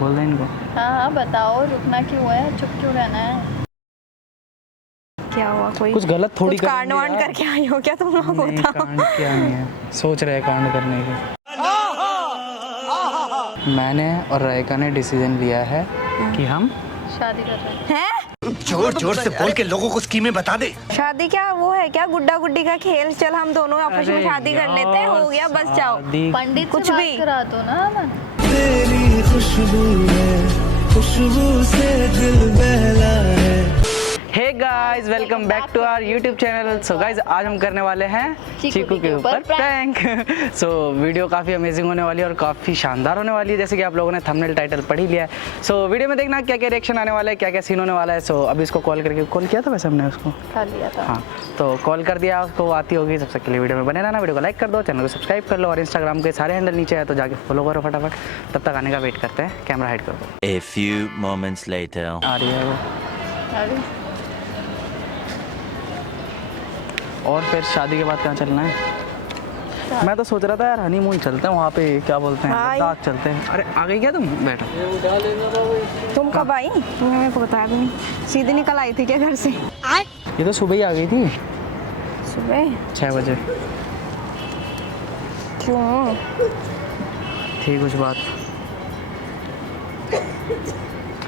बोल दे इनको। हाँ हाँ बताओ, रुकना क्यों है, चुप क्यों रहना है? क्या हुआ? कोई कुछ गलत थोड़ी कुछ कांड वांड करके आई हो क्या तुम लोग? नहीं, बताओ। कांड क्या नहीं है, सोच रहे हैं कांड करने की। मैंने और रायका ने डिसीजन लिया है कि हम शादी कर रहे हैं। हैं? जोर जोर से बोल के लोगों को स्कीमें बता दे। शादी क्या वो है क्या, गुड्डा गुड्डी का खेल? चल हम दोनों आपस में शादी कर लेते हैं, हो गया, बस जाओ। पंडित कुछ से भी बात करा दो ना अमन। तेरी खुशबू है, खुशबू से दिल बहला है। Hey guys, welcome back to our YouTube channel. So guys, आज हम करने वाले हैं चीकू के ऊपर प्रैंक। सो वीडियो काफ़ी अमेजिंग होने वाली है और काफ़ी शानदार होने वाली है, जैसे कि आप लोगों ने थंबनेल टाइटल पढ़ ही लिया है। सो वीडियो में देखना क्या क्या रिएक्शन आने वाला है, क्या क्या सीन होने वाला है। सो अभी इसको कॉल करके कॉल किया था, वैसे हमने उसको कर लिया था। हाँ, तो कॉल कर दिया उसको, वो आती होगी। सबसे के लिए वीडियो में बने रहना, वीडियो को लाइक कर दो, चैनल को सब्सक्राइब कर लो और इंस्टाग्राम के सारे हैंडल नीचे है तो जाके फॉलो करो फटाफट। तब तक आने का वेट करते हैं, कैमरा हाइड कर दो। A few moments later. आ रही है वो, अरे और फिर शादी के बाद कहाँ चलना है? मैं तो सोच रहा था यार हनीमून चलते हैं, वहाँ पे क्या बोलते हैं, लद्दाख चलते हैं। अरे आ गई क्या तुम? बैठो। तुम कब आई? तुमने मेरे को बताया भी नहीं, सीधे निकल आई थी क्या घर से? ये तो सुबह ही आ गई थी, सुबह 6 बजे। क्यों? थी कुछ बात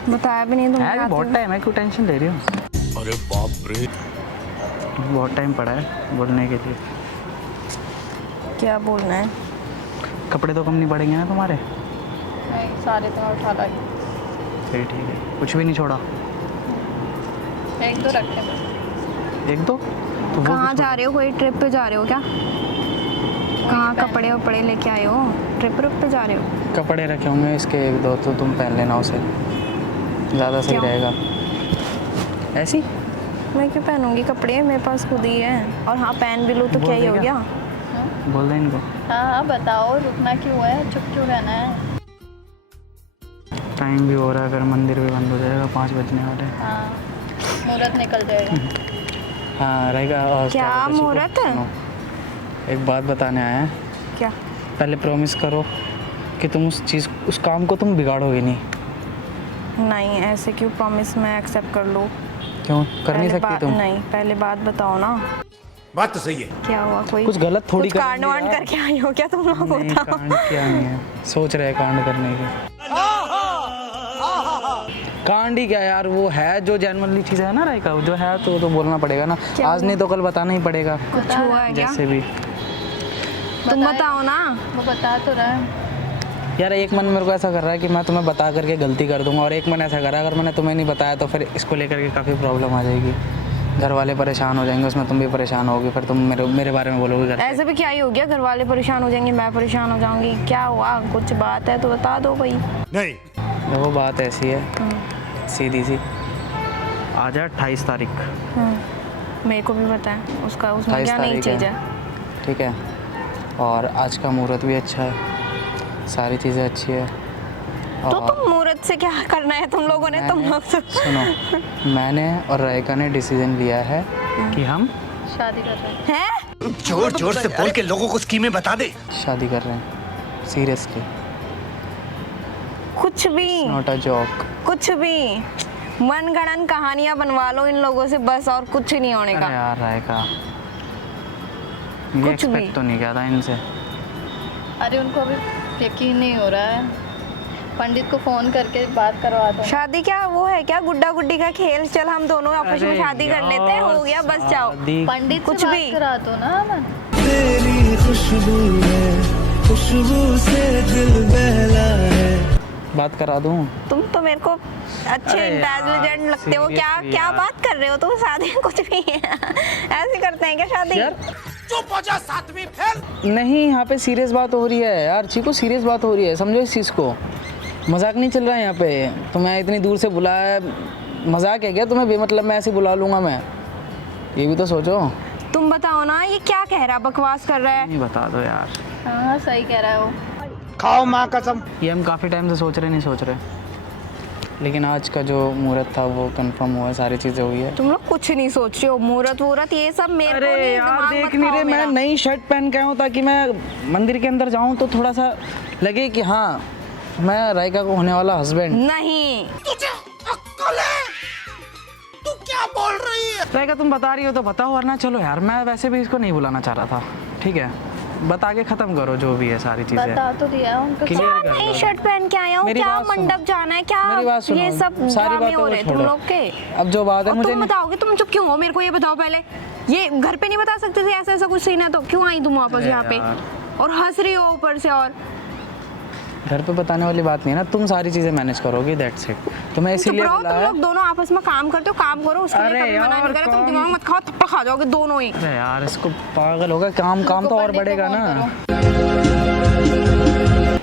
बताया भी नहीं है, बहुत टाइम है, क्यों टेंशन ले रही हो? अरे बाप रे, बहुत टाइम पड़ा है बोलने के लिए। क्या बोलना है? कपड़े तो कम नहीं पड़ेंगे ना तुम्हारे? नहीं, सारे तो मैं उठा लाई। फिर ठीक है, कुछ भी नहीं छोड़ा? एक दो रखे बस। एक दो तो वो कहाँ कुछ जा रहे हो? कोई ट्रिप पे जा रहे हो क्या? कहाँ कपड़े वपड़े लेके आए हो? ट्रिप पे जा रहे हो? कपड़े रखे होंगे इसके एक दो, तो तुम पहन लेना उसे, ज़्यादा सही क्यों? रहेगा। ऐसी मैं क्यों पहनूंगी कपड़े, मेरे पास खुद ही है। और हाँ, पहन भी लो तो बोल क्या ही हो देगा? गया? बोल दे इनको। हाँ हाँ बताओ, रुकना क्यों है, चुप क्यों रहना है? टाइम भी हो रहा है, फिर मंदिर भी बंद हो जाएगा, 5 बजने वाले। हाँ, मुहूर्त निकल जाएगा। हाँ रहेगा। और क्या बोलते हैं, मुहूर्त? सुनो, एक बात बताने आया है। क्या? पहले प्रॉमिस करो कि तुम उस काम को तुम बिगाड़ोगे नहीं। नहीं, ऐसे क्यों प्रॉमिस मैं एक्सेप्ट कर लूँ? क्यों कर नहीं सकती तुम? नहीं, पहले बात बताओ ना। बात तो सही है। क्या हुआ? कोई कुछ गलत थोड़ी कुछ कांड वांड करके आई हो क्या तुम लोग? नहीं, बताओ। कांड क्या नहीं है, सोच रहे हैं कांड करने की। कांड ही क्या यार, वो है जो जेन्युइनली चीज़ है ना रायका, जो है तो बोलना पड़ेगा ना। आज नहीं तो कल बताना ही पड़ेगा, कुछ हुआ है क्या? जैसे भी। तुम बताओ ना। वो बता तो रहा है। यार एक मन मेरे को ऐसा कर रहा है कि मैं तुम्हें बता करके गलती कर दूंगा, और एक मन ऐसा कर रहा है अगर मैंने तुम्हें नहीं बताया तो फिर इसको लेकर के काफ़ी प्रॉब्लम आ जाएगी, घर वाले परेशान हो जाएंगे, उसमें तुम भी परेशान होगी, फिर तुम मेरे बारे में बोलोगे घर पे। ऐसे भी क्या ही हो गया, घर वाले परेशान हो जाएंगे, मैं परेशान हो जाऊंगी। क्या हुआ? कुछ बात है तो बता दो भाई। नहीं, देखो बात ऐसी है, सीधी सी, आ जा 28 तारीख। मेरे को भी पता है उसका, उसमें 28 क्या नई तारीख चीज़ है? ठीक है, और आज का मुहूर्त भी अच्छा है, सारी चीज़ें अच्छी है। तो और तुम मुहूर्त से क्या करना है तुम लोगों ने? तुम लोग तो सुनो, मैंने और रायका ने डिसीजन लिया है कि हम शादी कर रहे हैं। हैं? जोर जोर से बोल के लोगों को स्कीमें बता दे। शादी कर रहे हैं, सीरियसली, कुछ भी, नॉट अ जोक। कुछ भी मनगढ़ंत कहानियां बनवा लो इन लोगों से बस, और कुछ नहीं होने अरे का। यार रायका, ये कुछ भी। एक्सपेक्ट तो नहीं किया था इनसे। अरे उनको अभी यकीन नहीं हो रहा है, पंडित को फोन करके बात करवा दो। शादी क्या वो है क्या, गुड्डा गुड्डी का खेल? चल हम दोनों आपस में अरे शादी कर लेते हैं, हो गया, बस जाओ। शादी- पंडित कुछ से बात भी। करा दो ना अमन। तेरी खुशबू है, खुशबू से दिल बहला है। बात करा दूं? तुम तो मेरे को अच्छे अरे इंटेलिजेंट लगते हो। क्या seriously क्या यार। बात कर रहे हो तुम? शादी कुछ भी है ऐसे करते हैं क्या शादी? यार चुप हो जा, सातवीं फेल। नहीं, यहाँ पे सीरियस बात हो रही है यार, चीकू सीरियस बात हो रही है, समझो इस चीज़ को, मजाक नहीं चल रहा है यहाँ पे। तुम्हें इतनी दूर से बुलाया, मजाक है क्या? तुम्हें बेमतलब मैं ऐसे बुला लूँगा मैं? ये भी तो सोचो। तुम बताओ ना, ये क्या कह रहा, बकवास कर रहा है? नहीं, बता दो यार। हाँ सही कह रहा है वो। खाओ माँ कसम। ये हम काफ़ी टाइम से सोच रहे नहीं सोच रहे, लेकिन आज का जो मुहूर्त था वो कंफर्म हुआ है, सारी चीज़ें हुई है। तुम लोग कुछ नहीं सोच रहे हो, मुहूर्त वूहूर्त ये सब मेरे को अरे नहीं, यार दिमाग देख मत नहीं खाओ रहे, मैं मेरा। नई शर्ट पहन के आया हूँ ताकि मैं मंदिर के अंदर जाऊँ तो थोड़ा सा लगे कि हाँ मैं राइका को होने वाला हस्बैंड। नहीं, तू क्या बोल रही है? राइका तुम बता रही हो तो बताओ, वरना चलो यार, मैं वैसे भी इसको नहीं बुलाना चाह रहा था। ठीक है, बता के खत्म करो जो भी है सारी चीजें। बता तो दिया उनको। Clear क्या कर नई दो। शर्ट पहन के आया हूँ, मेरी क्या बात सुनो। मंडप जाना है, क्या मेरी बात सुनो, ये सब सारी ड्रामे बातें हो को रहे हैं तुम छोड़ो। लोग के। अब जो बात है और मुझे तुम बताओगे, तुम चुप क्यों हो? मेरे को ये बताओ पहले, ये घर पे नहीं बता सकते थे ऐसा ऐसा कुछ सीन है तो क्यों आई तुम वापस अरे यहाँ पे यार। और हंस रही हो ऊपर से? और घर पे बताने वाली बात नहीं है ना, तुम सारी चीजें मैनेज करोगी, दैट्स इट। तो मैं चुप इसीलिए रहो, तुम बुलाया। लोग दोनों आपस में काम करते हो, काम करो, उसके लिए अरे कभी मना यार, नहीं करे। तुम काम- दिमाग मत खाओ, थप्पड़ खा जाओगे दोनों ही। अरे यार, इसको पागल होगा, काम काम तो और पंडित को बढ़ेगा फोन ना।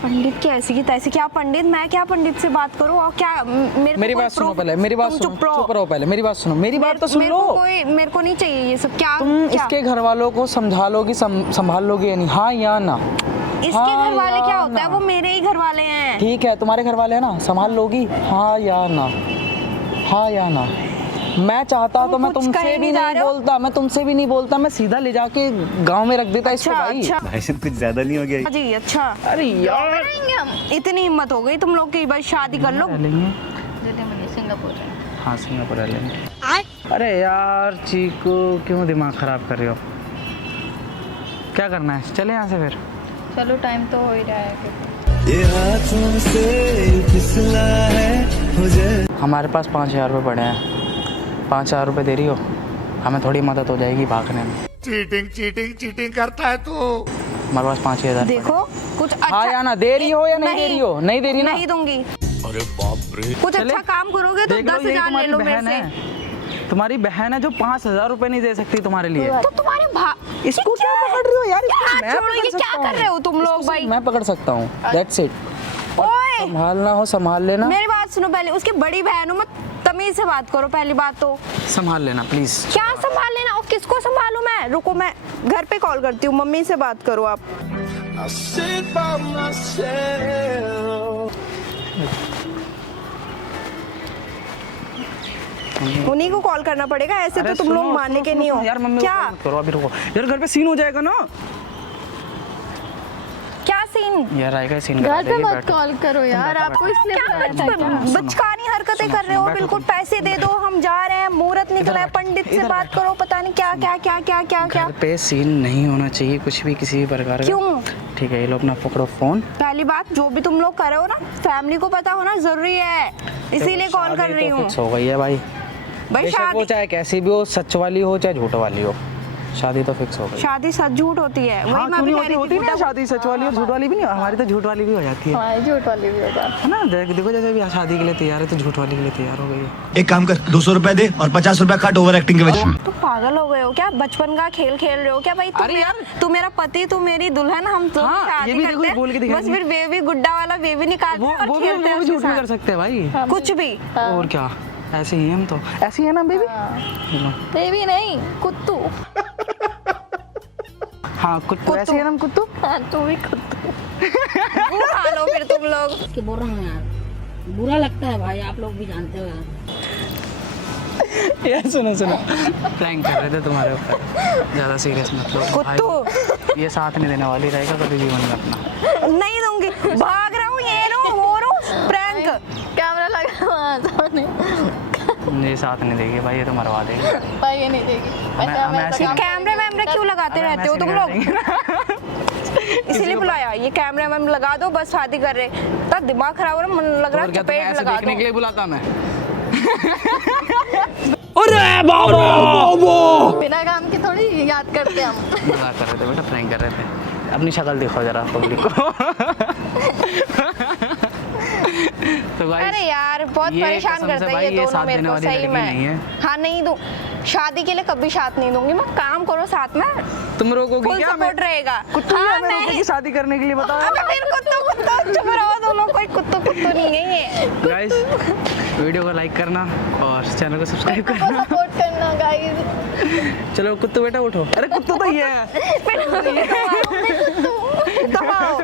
पंडित की ऐसी की तैसी, क्या पंडित, मैं क्या पंडित से बात करूं? और क्या मेरे को मेरी कोई बात सुनो proof- पहले, मेरी बात तुम सुनो, चुप रहो। चुप रहो पहले, मेरी बात सुनो, मेरी बात तो सुन मेरे को लो। कोई, मेरे को नहीं चाहिए ये सब। क्या तुम क्या? इसके घर वालों को समझा लोगी, संभाल लोगी या नहीं? हाँ या ना? इसके हाँ घर वाले या क्या होता है? ना? वो मेरे ही घर वाले हैं। ठीक है, तुम्हारे घर वाले हैं ना, संभाल लोगी? हाँ या ना? हाँ या ना? मैं चाहता तुम तो मैं कुछ तुमसे कहे भी नहीं जा नहीं रहे हो? बोलता, मैं तुमसे भी नहीं बोलता, मैं सीधा ले जाके गांव में रख देता इसको अच्छा भाई। अच्छा भाई साहब कुछ ज्यादा नहीं हो गया? जी, अच्छा। अरे यार, करेंगे हम। इतनी हिम्मत हो गई तुम लोग की, बस शादी कर लो। रह लेंगे। दिल्ली में नहीं, सिंगापुर में। हाँ, सिंगापुर रह लेंगे। अरे यार चीकू, क्यों दिमाग खराब कर रही हो? क्या करना है, चले यहाँ से फिर? चलो, टाइम तो हो ही रहा है क्योंकि ये हाथों से फिसला है मुझे। हमारे पास 5,000 रुपये पड़े हैं, 5,000 रुपये दे रही हो, हमें थोड़ी मदद हो जाएगी भागने में। चीटिंग चीटिंग चीटिंग करता है तू। हमारे पास 5,000। देखो कुछ अच्छा। हाँ या ना? दे रही हो या नहीं दे रही हो? नहीं दे रही ना? नहीं दूंगी। अरे बाप रे। कुछ चले? अच्छा काम करोगे तो देख लो, 10,000 ले तुम्हारी लो मेरे बहन से। है, तुम्हारी बहन है जो 5,000 रुपये नहीं दे सकती तुम्हारे लिए। तो तुम्हारे इसको क्या पकड़ रही हो यार? इसको हाथ मैं छोड़ो, पकड़ ये क्या सकता कर हूँ। रहे हो तुम लोग इसको भाई? मैं पकड़ सकता हूँ, दैट्स इट। ओए, संभालना हो संभाल लेना, मेरी बात सुनो पहले, उसकी बड़ी बहन हो, मत तमीज से बात करो पहली बात तो। संभाल लेना प्लीज। क्या संभाल लेना? और किसको संभालूं मैं? रुको, मैं घर पे कॉल करती हूँ, मम्मी से बात करो आप। I sit by myself. उन्हीं को कॉल करना पड़ेगा, ऐसे अरे तो तुम लोग सुनो, मानने सुनो, के सुनो, नहीं हो। सुनो, यार मम्मी को क्या कॉल मत करो अभी, रुको यार, घर पे सीन हो जाएगा ना। क्या सीन? यार आएगा सीन। घर पे मत कॉल करो यार, आपको इसलिए बुलाया था क्या? बचकानी हरकतें सुनो, कर रहे हो सुनो, बिल्कुल। बैठो पैसे दे दो, हम जा रहे हैं, मुहूर्त निकला है, बैठो, पंडित से इधर बात बैठो। करो, पता नहीं क्या क्या क्या क्या क्या क्या। घर पे सीन नहीं होना चाहिए कुछ भी, किसी भी प्रकार का। क्यों? ठीक है, ये लो अपना पकड़ो फोन। पहली बात, जो भी तुम लोग कर रहे हो ना, फैमिली को पता होना जरूरी है, इसीलिए कॉल कर रही हूँ। फिक्स हो गई है भाई, भाई बेशक वो शादी, चाहे कैसी भी हो, सच वाली हो चाहे झूठ वाली हो, शादी तो फिक्स हो गई। शादी सच झूठ होती है। वही हाँ, मैं क्यों भी नहीं कह रही होती थी, ना झूठा- शादी, सच वाली और झूठ वाली भी नहीं, हमारी तो झूठ वाली भी हो जाती है हमारी झूठ वाली भी होगा। है ना? देखो जैसे भी शादी के लिए तैयार है तो झूठ वाली के लिए तैयार हो गई है। एक काम कर, 200 रुपए दे और 50 रुपए काट ओवर एक्टिंग के वजह से। तो पागल हो गए हो क्या? बचपन का खेल खेल रहे हो क्या भाई? अरे यार, तू मेरा पति, तू मेरी दुल्हन, हम तो हाँ, शादी ये भी करते देखो, ये हैं, बोल के दिखाएंगे। बस फिर बेबी गुड्डा वाला बेबी निकालते हैं और वो खेलते हैं भी उसके झूठ में साथ। कर सकते हैं भाई, कुछ भी। और क्या, ऐसे ही हम तो ऐसे ही है ना बेबी। बेबी नहीं, कुत्तू। हाँ, कुत्तू ऐसे ही है ना, हम कुत्तू। हाँ, तू भी कुत्तू। वो खा लो फिर तुम लोग। के बोल रहा हूँ यार, बुरा लगता है भाई, आप लोग भी जानते हो यार। यार सुनो सुनो, प्रैंक कर रहे थे तुम्हारे ऊपर, ज्यादा सीरियस मत लो। कुत्तू ये साथ नहीं देने वाली रहेगा कभी जीवन में अपना। नहीं दूंगी, भाग रहा हूँ, ये रो वो रो, प्रैंक। कैमरा लगा वहाँ सामने। ये साथ नहीं देगी भाई, ये तो मरवा देगी। भाई ये नहीं देगी। वैसे हम ऐसा काम कैमरे वैमरे क्यों लगाते रहते हो तुम लोग? इसीलिए बुलाया, ये कैमरे वैम लगा दो, बस शादी कर रहे। तब दिमाग खराब हो रहा, मन लग रहा है चपेट लगा देखने के दो। लिए बुलाता मैं। बिना काम के थोड़ी याद करते हम। मजाक कर रहे थे बेटा, प्रैंक कर रहे थे। अपनी शक्ल दिखाओ जरा पब्लिक को। तो guys, अरे यार बहुत ये परेशान कसम करते से हैं भाई, ये ये दोनों साथ मेरे देने को, वाली सही लड़की नहीं है। में। हाँ नहीं दूं, शादी के लिए कभी साथ नहीं दूंगी मैं। काम करो साथ में, तुम रोकोगी फुल क्या? सपोर्ट रहेगा। कुत्तू हाँ, हमें नहीं। रोकेगी शादी करने के लिए, बताओ। अबे फिर कुत्तू चुप रहो दोनों, कोई कुत्तू नहीं है ये। गाइस, वीडियो को लाइक करना और चैनल को सब्सक्राइब को करना। सपोर्ट करना गाइस। चलो कुत्तू बेटा उठो। अरे कुत्तू तो ये है। दबाओ।